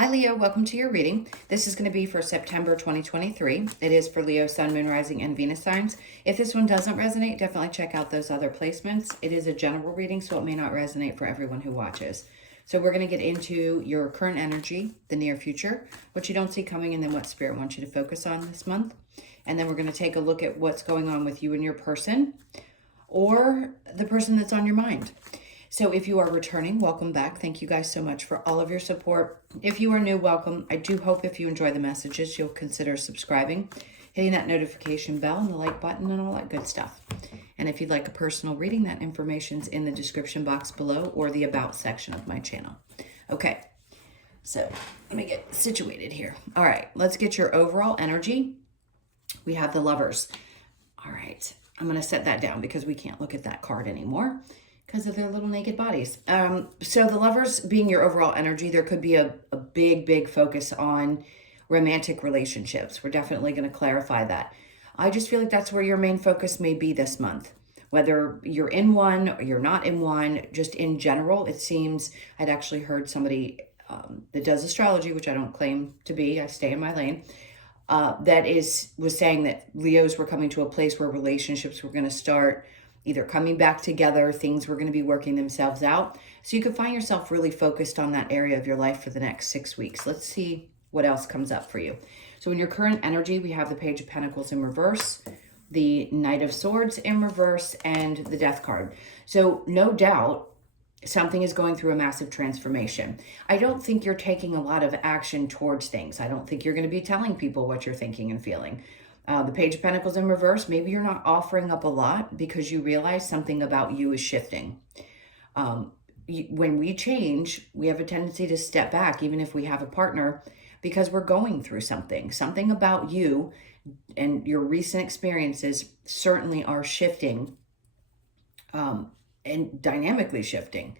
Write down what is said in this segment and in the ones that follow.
Hi Leo, welcome to your reading. This is going to be for September 2023. It is for Leo, Sun, Moon, Rising, and Venus signs. If this one doesn't resonate, definitely check out those other placements. It is a general reading, so it may not resonate for everyone who watches. So we're going to get into your current energy, the near future, what you don't see coming, and then what Spirit wants you to focus on this month. And then we're going to take a look at what's going on with you and your person, or the person that's on your mind. So if you are returning, welcome back. Thank you guys so much for all of your support. If you are new, welcome. I do hope if you enjoy the messages, you'll consider subscribing, hitting that notification bell and the like button and all that good stuff. And if you'd like a personal reading, that information's in the description box below or the about section of my channel. Okay, so let me get situated here. All right, let's get your overall energy. We have the Lovers. All right, I'm going to set that down because we can't look at that card anymore because of their little naked bodies. So the Lovers being your overall energy, there could be a big focus on romantic relationships. We're definitely going to clarify that. I just feel like that's where your main focus may be this month. Whether you're in one or you're not in one, just in general, it seems, I'd actually heard somebody that does astrology, which I don't claim to be, I stay in my lane, was saying that Leos were coming to a place where relationships were going to start either coming back together, things were going to be working themselves out. So you could find yourself really focused on that area of your life for the next 6 weeks. Let's see what else comes up for you. So in your current energy, we have the Page of Pentacles in reverse, the Knight of Swords in reverse, and the Death card. So no doubt, something is going through a massive transformation. I don't think you're taking a lot of action towards things. I don't think you're going to be telling people what you're thinking and feeling. The Page of Pentacles in reverse, maybe you're not offering up a lot because you realize something about you is shifting. When we change, we have a tendency to step back, even if we have a partner, because we're going through something. Something about you and your recent experiences certainly are shifting and dynamically shifting.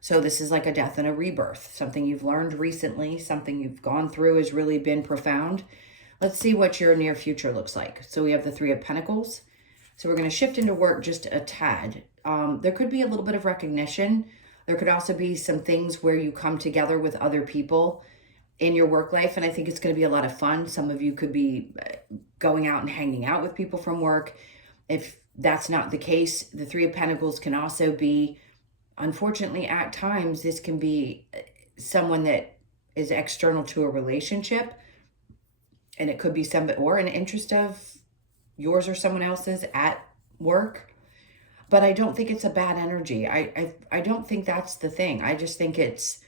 So this is like a death and a rebirth. Something you've learned recently, something you've gone through has really been profound. Let's see what your near future looks like. So we have the Three of Pentacles. So we're going to shift into work just a tad. There could be a little bit of recognition. There could also be some things where you come together with other people in your work life. And I think it's going to be a lot of fun. Some of you could be going out and hanging out with people from work. If that's not the case, the Three of Pentacles can also be, unfortunately, at times, this can be someone that is external to a relationship. And it could be somebody or an interest of yours or someone else's at work. But I don't think it's a bad energy. I don't think that's the thing. I just think it's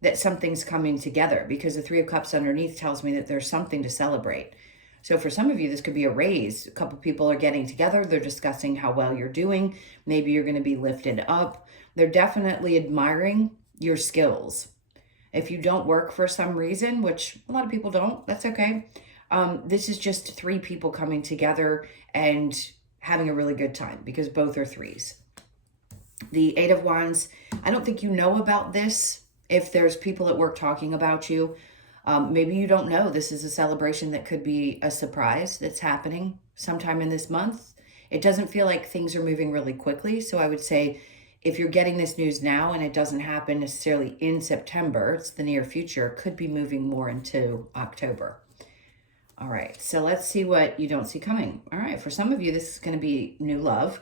that something's coming together because the Three of Cups underneath tells me that there's something to celebrate. So for some of you, this could be a raise. A couple people are getting together. They're discussing how well you're doing. Maybe you're going to be lifted up. They're definitely admiring your skills. If you don't work for some reason, which a lot of people don't, that's okay. This is just three people coming together and having a really good time because both are threes. The Eight of Wands, I don't think you know about this. If there's people at work talking about you, maybe you don't know. This is a celebration that could be a surprise that's happening sometime in this month. It doesn't feel like things are moving really quickly. So I would say if you're getting this news now and it doesn't happen necessarily in September, it's the near future, could be moving more into October. All right, so let's see what you don't see coming. All right, for some of you, this is going to be new love.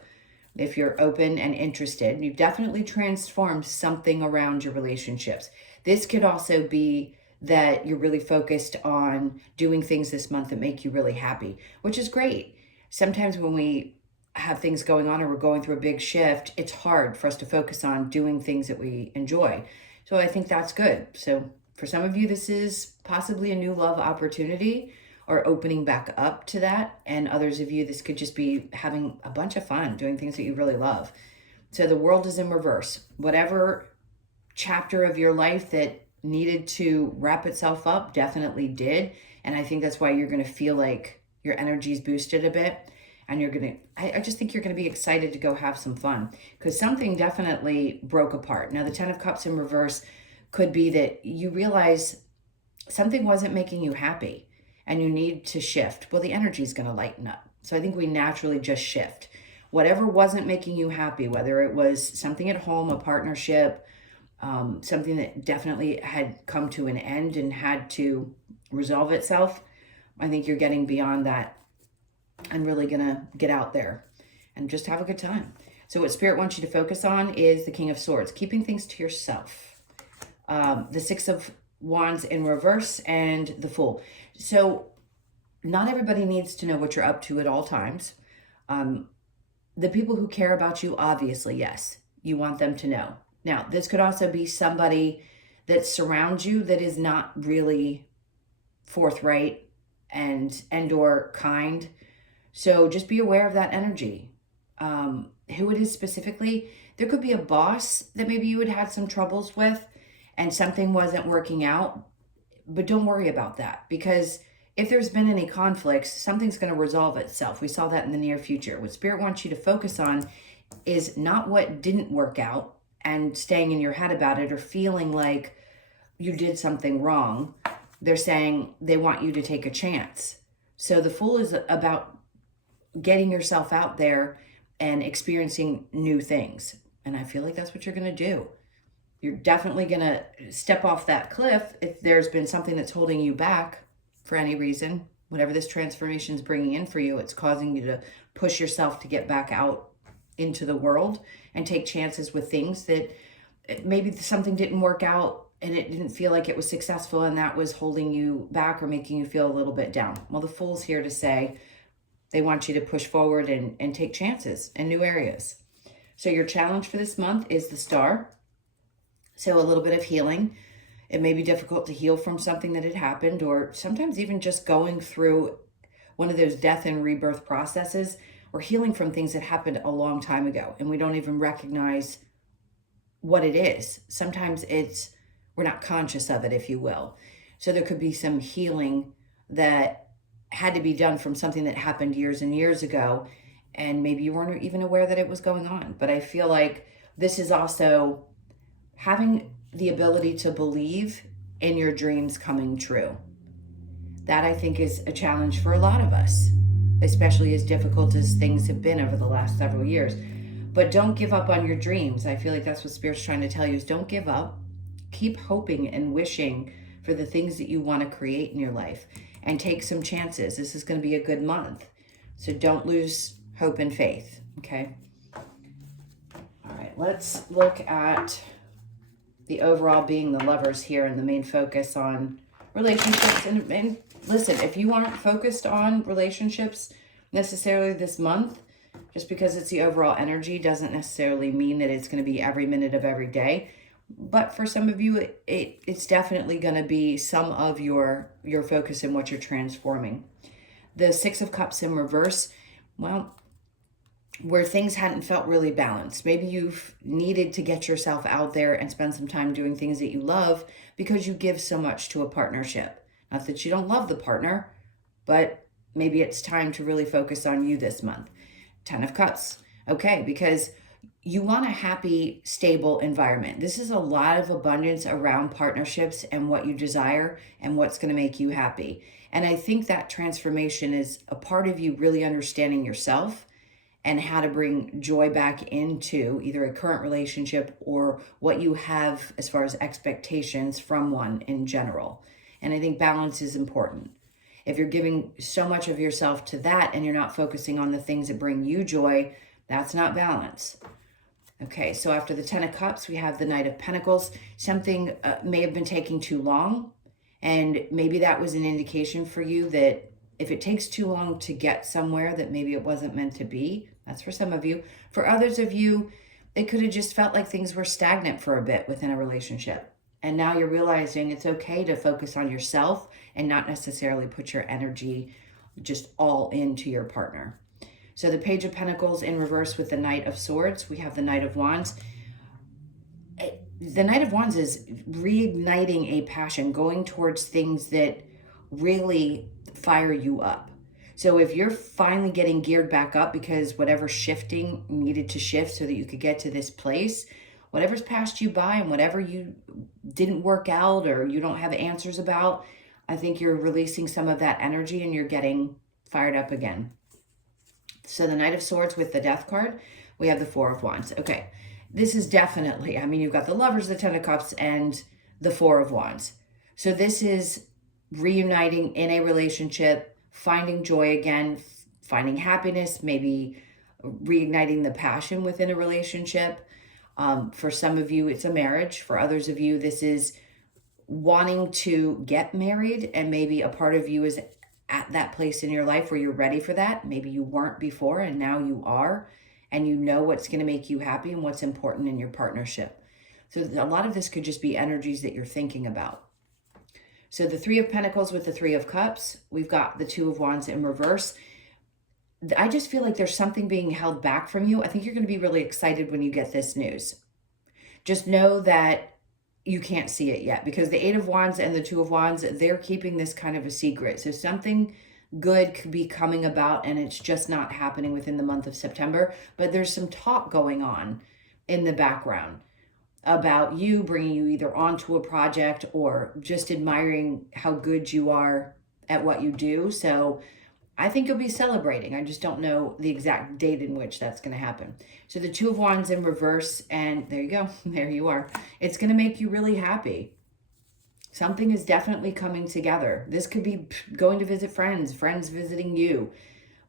If you're open and interested, you've definitely transformed something around your relationships. This could also be that you're really focused on doing things this month that make you really happy, which is great. Sometimes when we have things going on or we're going through a big shift, it's hard for us to focus on doing things that we enjoy. So I think that's good. So for some of you, this is possibly a new love opportunity or opening back up to that. And others of you, this could just be having a bunch of fun, doing things that you really love. So the World is in reverse. Whatever chapter of your life that needed to wrap itself up definitely did. And I think that's why you're going to feel like your energy's boosted a bit. And you're going to, I just think you're going to be excited to go have some fun because something definitely broke apart. Now, the Ten of Cups in reverse could be that you realize something wasn't making you happy and you need to shift. Well, the energy is going to lighten up. So I think we naturally just shift. Whatever wasn't making you happy, whether it was something at home, a partnership, something that definitely had come to an end and had to resolve itself. I think you're getting beyond that and really gonna get out there and just have a good time. So what Spirit wants you to focus on is the King of Swords, keeping things to yourself. The Six of Wands in reverse and the Fool. So not everybody needs to know what you're up to at all times. The people who care about you, obviously, yes, you want them to know. Now, this could also be somebody that surrounds you that is not really forthright and or kind. So just be aware of that energy. Who it is specifically, there could be a boss that maybe you had had some troubles with and something wasn't working out, but don't worry about that, because if there's been any conflicts, something's going to resolve itself. We saw that in the near future. What Spirit wants you to focus on is not what didn't work out and staying in your head about it or feeling like you did something wrong. They're saying they want you to take a chance. So the Fool is about getting yourself out there and experiencing new things. And I feel like that's what you're going to do. You're definitely going to step off that cliff if there's been something that's holding you back for any reason. Whatever this transformation is bringing in for you, it's causing you to push yourself to get back out into the world and take chances with things that maybe something didn't work out and it didn't feel like it was successful, and that was holding you back or making you feel a little bit down. Well, the Fool's here to say they want you to push forward and take chances in new areas. So your challenge for this month is the Star. So a little bit of healing. It may be difficult to heal from something that had happened, or sometimes even just going through one of those death and rebirth processes, or healing from things that happened a long time ago and we don't even recognize what it is. Sometimes we're not conscious of it, if you will. So there could be some healing that had to be done from something that happened years and years ago, and maybe you weren't even aware that it was going on. But I feel like this is also having the ability to believe in your dreams coming true. That, I think, is a challenge for a lot of us, especially as difficult as things have been over the last several years. But don't give up on your dreams. I feel like that's what Spirit's trying to tell you, is don't give up. Keep hoping and wishing for the things that you want to create in your life, and take some chances. This is going to be a good month. So don't lose hope and faith, okay? All right, let's look at the overall being the Lovers here and the main focus on relationships. And listen, if you aren't focused on relationships necessarily this month, just because it's the overall energy doesn't necessarily mean that it's going to be every minute of every day. But for some of you, it's definitely going to be some of your focus in what you're transforming. The Six of Cups in reverse, well, where things hadn't felt really balanced. Maybe you've needed to get yourself out there and spend some time doing things that you love because you give so much to a partnership. Not that you don't love the partner, but maybe it's time to really focus on you this month. 10 of Cups. Okay, because you want a happy, stable environment. This is a lot of abundance around partnerships and what you desire and what's going to make you happy. And I think that transformation is a part of you really understanding yourself and how to bring joy back into either a current relationship or what you have as far as expectations from one in general. And I think balance is important. If you're giving so much of yourself to that and you're not focusing on the things that bring you joy, that's not balance. Okay, so after the 10 of Cups, we have the Knight of Pentacles. Something may have been taking too long, and maybe that was an indication for you that if it takes too long to get somewhere, that maybe it wasn't meant to be. That's for some of you. For others of you, it could have just felt like things were stagnant for a bit within a relationship. And now you're realizing it's okay to focus on yourself and not necessarily put your energy just all into your partner. So the Page of Pentacles in reverse with the Knight of Swords. We have the Knight of Wands. The Knight of Wands is reigniting a passion, going towards things that really fire you up. So if you're finally getting geared back up because whatever shifting needed to shift so that you could get to this place, whatever's passed you by and whatever you didn't work out or you don't have answers about, I think you're releasing some of that energy and you're getting fired up again. So the Knight of Swords with the Death card, we have the Four of Wands. Okay, This is definitely, I mean, you've got the Lovers, the Ten of Cups, and the Four of Wands. So this is reuniting in a relationship, finding joy again, finding happiness, maybe reigniting the passion within a relationship. For some of you, it's a marriage. For others of you, this is wanting to get married, and maybe a part of you is at that place in your life where you're ready for that. Maybe you weren't before and now you are, and you know what's going to make you happy and what's important in your partnership. So a lot of this could just be energies that you're thinking about. So the Three of Pentacles with the Three of Cups, we've got the Two of Wands in reverse. I just feel like there's something being held back from you. I think you're going to be really excited when you get this news. Just know that you can't see it yet, because the Eight of Wands and the Two of Wands, they're keeping this kind of a secret. So something good could be coming about, and it's just not happening within the month of September. But there's some talk going on in the background about you, bringing you either onto a project or just admiring how good you are at what you do. So I think you'll be celebrating. I just don't know the exact date in which that's going to happen. So the Two of Wands in reverse, and there you go. There you are. It's going to make you really happy. Something is definitely coming together. This could be going to visit friends, friends visiting you,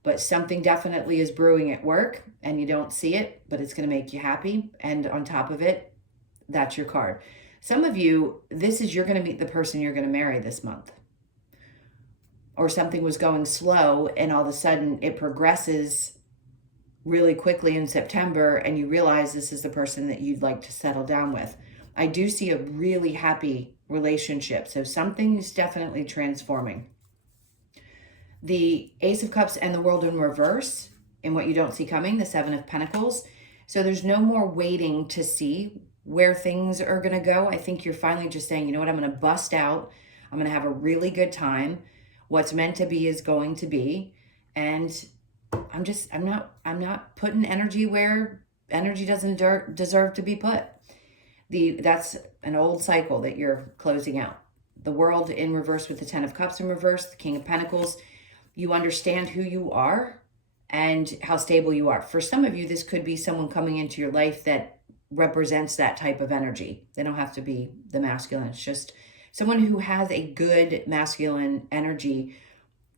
but something definitely is brewing at work and you don't see it, but it's going to make you happy. And on top of it, that's your card. Some of you, this is, you're going to meet the person you're going to marry this month. Or something was going slow and all of a sudden it progresses really quickly in September and you realize this is the person that you'd like to settle down with. I do see a really happy relationship. So something is definitely transforming. The Ace of Cups and the World in reverse, in what you don't see coming, the Seven of Pentacles. So there's no more waiting to see where things are going to go. I think you're finally just saying, you know what, I'm going to bust out. I'm going to have a really good time. What's meant to be is going to be. And I'm not putting energy where energy doesn't deserve to be put. That's an old cycle that you're closing out. The World in reverse with the Ten of Cups in reverse, the King of Pentacles. You understand who you are and how stable you are. For some of you, this could be someone coming into your life that represents that type of energy. They don't have to be the masculine. It's just someone who has a good masculine energy.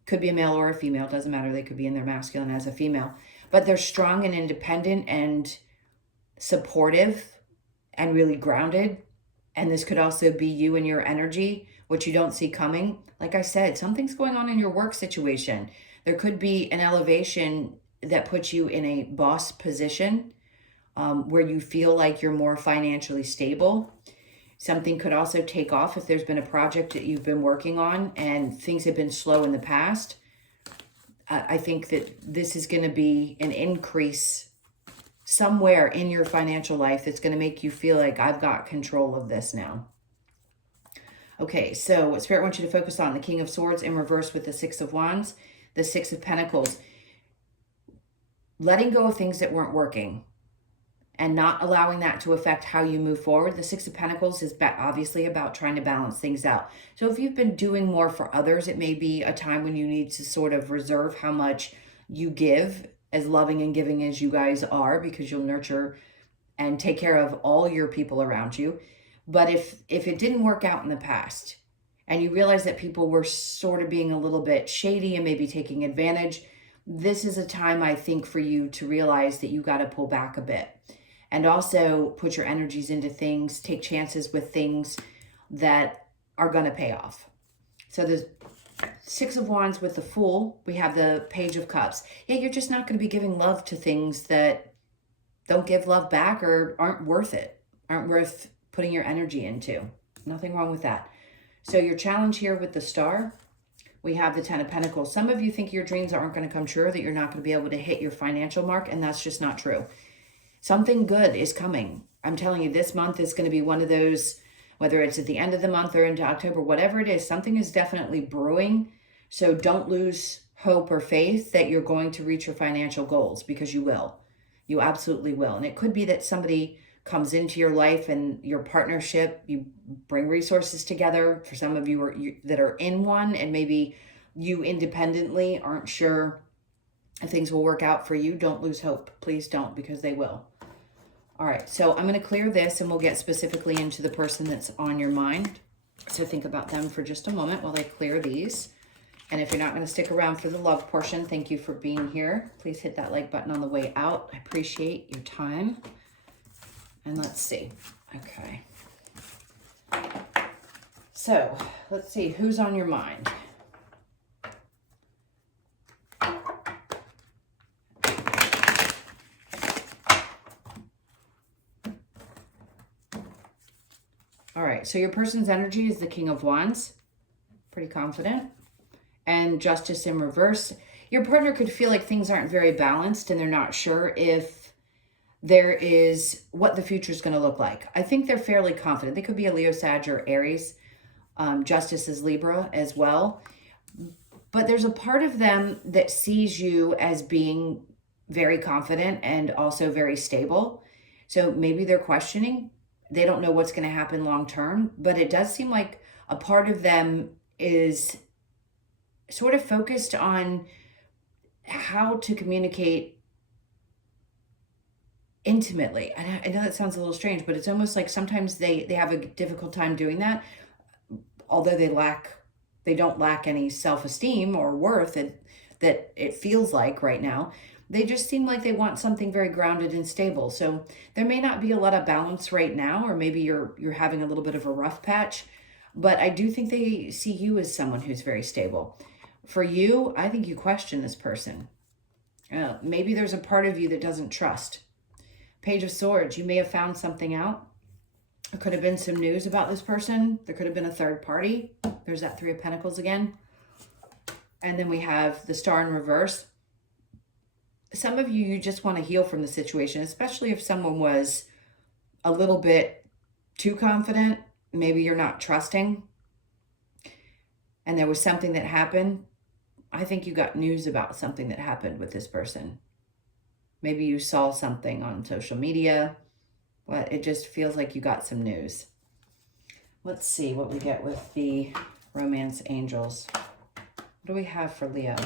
Could be a male or a female, doesn't matter. They could be in their masculine as a female, but they're strong and independent and supportive and really grounded. And this could also be you and your energy, which you don't see coming. Like I said, something's going on in your work situation. There could be an elevation that puts you in a boss position where you feel like you're more financially stable. Something could also take off if there's been a project that you've been working on and things have been slow in the past. I think that this is going to be an increase somewhere in your financial life that's going to make you feel like I've got control of this now. Okay, so what Spirit wants you to focus on, the King of Swords in reverse with the Six of Wands, the Six of Pentacles. Letting go of things that weren't working and not allowing that to affect how you move forward. The Six of Pentacles is obviously about trying to balance things out. So if you've been doing more for others, it may be a time when you need to sort of reserve how much you give, as loving and giving as you guys are, because you'll nurture and take care of all your people around you. But if it didn't work out in the past and you realize that people were sort of being a little bit shady and maybe taking advantage, this is a time, I think, for you to realize that you got to pull back a bit. And also put your energies into things, take chances with things that are going to pay off. So the Six of Wands with the Fool, we have the Page of Cups. Yeah, you're just not going to be giving love to things that don't give love back or aren't worth it, aren't worth putting your energy into. Nothing wrong with that. So your challenge here with the Star, we have the Ten of Pentacles. Some of you think your dreams aren't going to come true, that you're not going to be able to hit your financial mark, and that's just not true. Something good is coming. I'm telling you, this month is going to be one of those, whether it's at the end of the month or into October, whatever it is, something is definitely brewing. So don't lose hope or faith that you're going to reach your financial goals, because you will. You absolutely will. And it could be that somebody comes into your life and your partnership, you bring resources together. For some of you that are in one, and maybe you independently aren't sure if things will work out for you, don't lose hope. Please don't, because they will. All right, so I'm going to clear this and we'll get specifically into the person that's on your mind. So think about them for just a moment while I clear these. And if you're not going to stick around for the love portion, thank you for being here. Please hit that like button on the way out. I appreciate your time. And let's see. Okay. So let's see who's on your mind. All right, so your person's energy is the King of Wands. Pretty confident. And Justice in reverse. Your partner could feel like things aren't very balanced and they're not sure if there is what the future is going to look like. I think they're fairly confident. They could be a Leo, Sag, or Aries. Justice is Libra as well. But there's a part of them that sees you as being very confident and also very stable. So maybe they're questioning. They don't know what's going to happen long term. But it does seem like a part of them is sort of focused on how to communicate intimately. I know that sounds a little strange, but it's almost like sometimes they have a difficult time doing that, although they don't lack any self-esteem or worth that it feels like right now. They just seem like they want something very grounded and stable. So there may not be a lot of balance right now, or maybe you're having a little bit of a rough patch, but I do think they see you as someone who's very stable. For you, I think you question this person. Maybe there's a part of you that doesn't trust. Page of Swords, you may have found something out. There could have been some news about this person. There could have been a third party. There's that Three of Pentacles again. And then we have the Star in reverse. Some of you just want to heal from the situation, especially if someone was a little bit too confident. Maybe you're not trusting. And there was something that happened. I think you got news about something that happened with this person. Maybe you saw something on social media, but it just feels like you got some news. Let's see what we get with the romance angels. What do we have for Leo?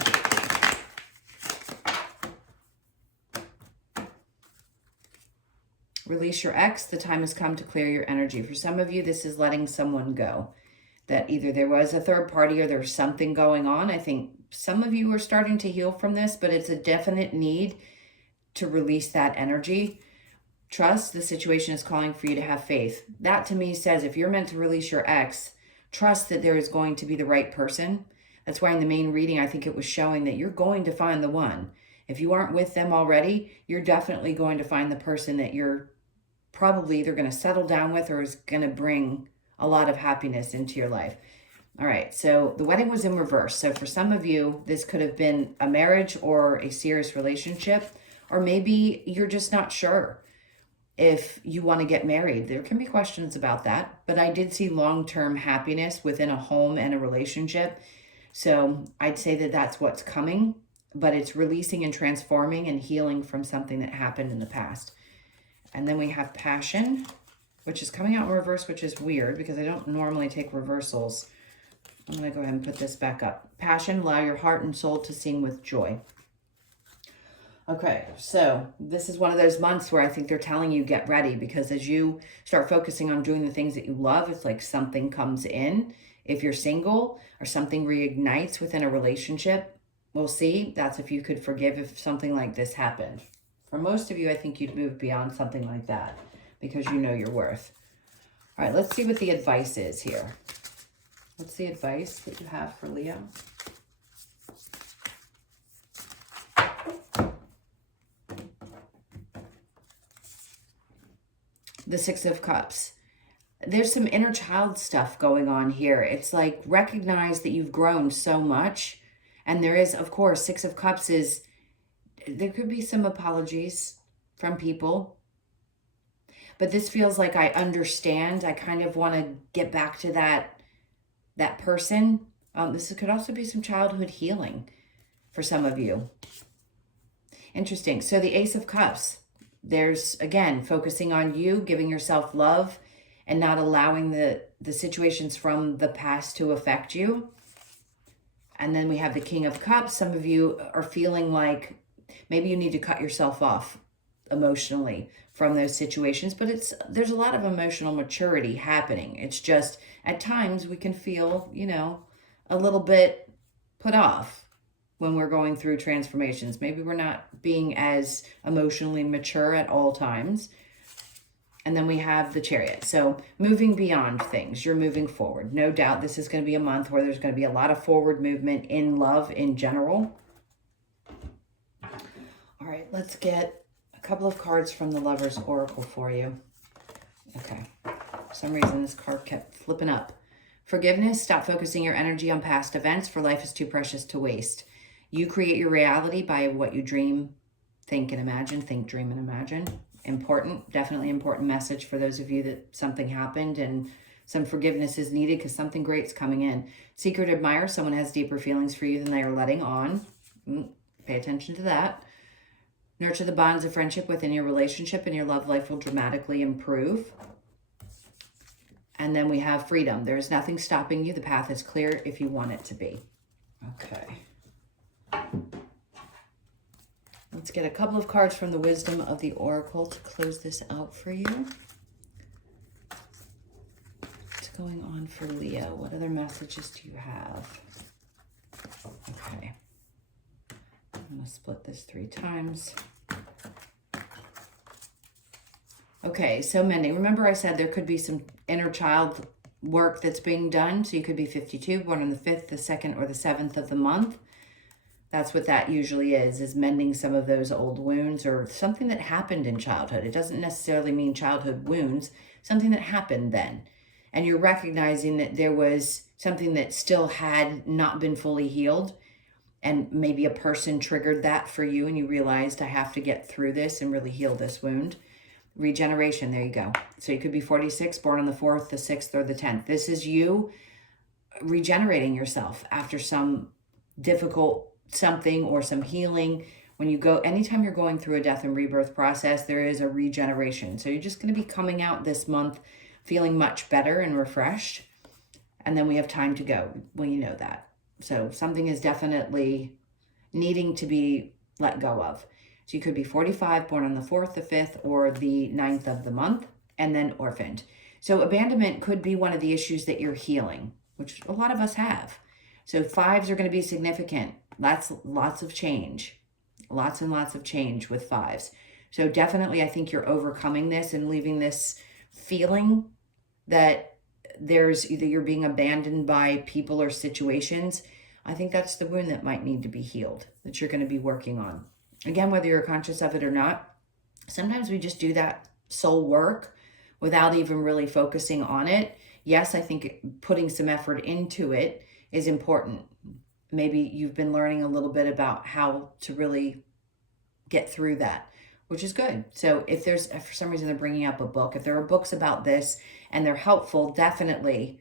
Release your ex. The time has come to clear your energy. For some of you, this is letting someone go. That either there was a third party or there's something going on. I think some of you are starting to heal from this, but it's a definite need to release that energy. Trust, the situation is calling for you to have faith. That to me says if you're meant to release your ex, trust that there is going to be the right person. That's why in the main reading, I think it was showing that you're going to find the one. If you aren't with them already, you're definitely going to find the person that you're probably either going to settle down with or is going to bring a lot of happiness into your life. All right, so the wedding was in reverse. So for some of you, this could have been a marriage or a serious relationship, or maybe you're just not sure if you want to get married. There can be questions about that, but I did see long-term happiness within a home and a relationship. So I'd say that that's what's coming, but it's releasing and transforming and healing from something that happened in the past. And then we have passion, which is coming out in reverse, which is weird because I don't normally take reversals. I'm going to go ahead and put this back up. Passion, allow your heart and soul to sing with joy. Okay, so this is one of those months where I think they're telling you get ready, because as you start focusing on doing the things that you love, it's like something comes in. If you're single or something reignites within a relationship, we'll see. That's if you could forgive if something like this happened. For most of you, I think you'd move beyond something like that because you know your worth. All right, let's see what the advice is here. What's the advice that you have for Leo? The Six of Cups. There's some inner child stuff going on here. It's like recognize that you've grown so much. And there is, of course, Six of Cups is, there could be some apologies from people. But this feels like I understand. I kind of want to get back to that person. This could also be some childhood healing for some of you. Interesting. So the Ace of Cups. There's, again, focusing on you, giving yourself love, and not allowing the situations from the past to affect you. And then we have the King of Cups. Some of you are feeling like maybe you need to cut yourself off emotionally from those situations, but there's a lot of emotional maturity happening. It's just at times we can feel, you know, a little bit put off when we're going through transformations. Maybe we're not being as emotionally mature at all times. And then we have the Chariot. So moving beyond things, you're moving forward. No doubt this is going to be a month where there's going to be a lot of forward movement in love in general. All right, let's get a couple of cards from the Lover's Oracle for you. Okay, for some reason this card kept flipping up. Forgiveness, stop focusing your energy on past events, for life is too precious to waste. You create your reality by what you dream, think, and imagine. Think, dream, and imagine. Important, definitely important message for those of you that something happened and some forgiveness is needed because something great's coming in. Secret admirer, someone has deeper feelings for you than they are letting on. Pay attention to that. Nurture the bonds of friendship within your relationship and your love life will dramatically improve. And then we have freedom. There is nothing stopping you. The path is clear if you want it to be. Okay. Let's get a couple of cards from the Wisdom of the Oracle to close this out for you. What's going on for Leo? What other messages do you have? Okay. I'm going to split this 3 times. Okay, so mending. Remember I said there could be some inner child work that's being done. So you could be 52, born on the 5th, the 2nd, or the 7th of the month. That's what that usually is mending some of those old wounds or something that happened in childhood. It doesn't necessarily mean childhood wounds, something that happened then. And you're recognizing that there was something that still had not been fully healed. And maybe a person triggered that for you and you realized I have to get through this and really heal this wound. Regeneration, there you go. So you could be 46, born on the 4th, the 6th, or the 10th. This is you regenerating yourself after some difficult something or some healing. When you go, anytime you're going through a death and rebirth process, there is a regeneration. So you're just going to be coming out this month feeling much better and refreshed. And then we have time to go. Well, you know that. So something is definitely needing to be let go of. So you could be 45, born on the 4th, the 5th, or the 9th of the month, and then orphaned. So abandonment could be one of the issues that you're healing, which a lot of us have. So 5s are going to be significant. Lots of change. Lots and lots of change with 5s. So definitely I think you're overcoming this and leaving this feeling that there's either you're being abandoned by people or situations. I think that's the wound that might need to be healed, that you're going to be working on. Again, whether you're conscious of it or not, sometimes we just do that soul work without even really focusing on it. Yes, I think putting some effort into it is important. Maybe you've been learning a little bit about how to really get through that, which is good. So if for some reason they're bringing up a book, if there are books about this and they're helpful, definitely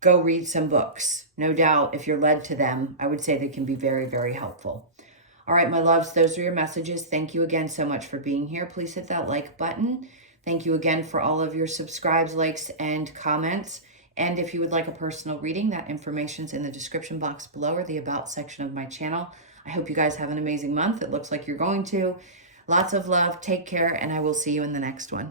go read some books. No doubt if you're led to them, I would say they can be very, very helpful. All right, my loves, those are your messages. Thank you again so much for being here. Please hit that like button. Thank you again for all of your subscribes, likes, and comments. And if you would like a personal reading, that information's in the description box below or the About section of my channel. I hope you guys have an amazing month. It looks like you're going to. Lots of love. Take care, and I will see you in the next one.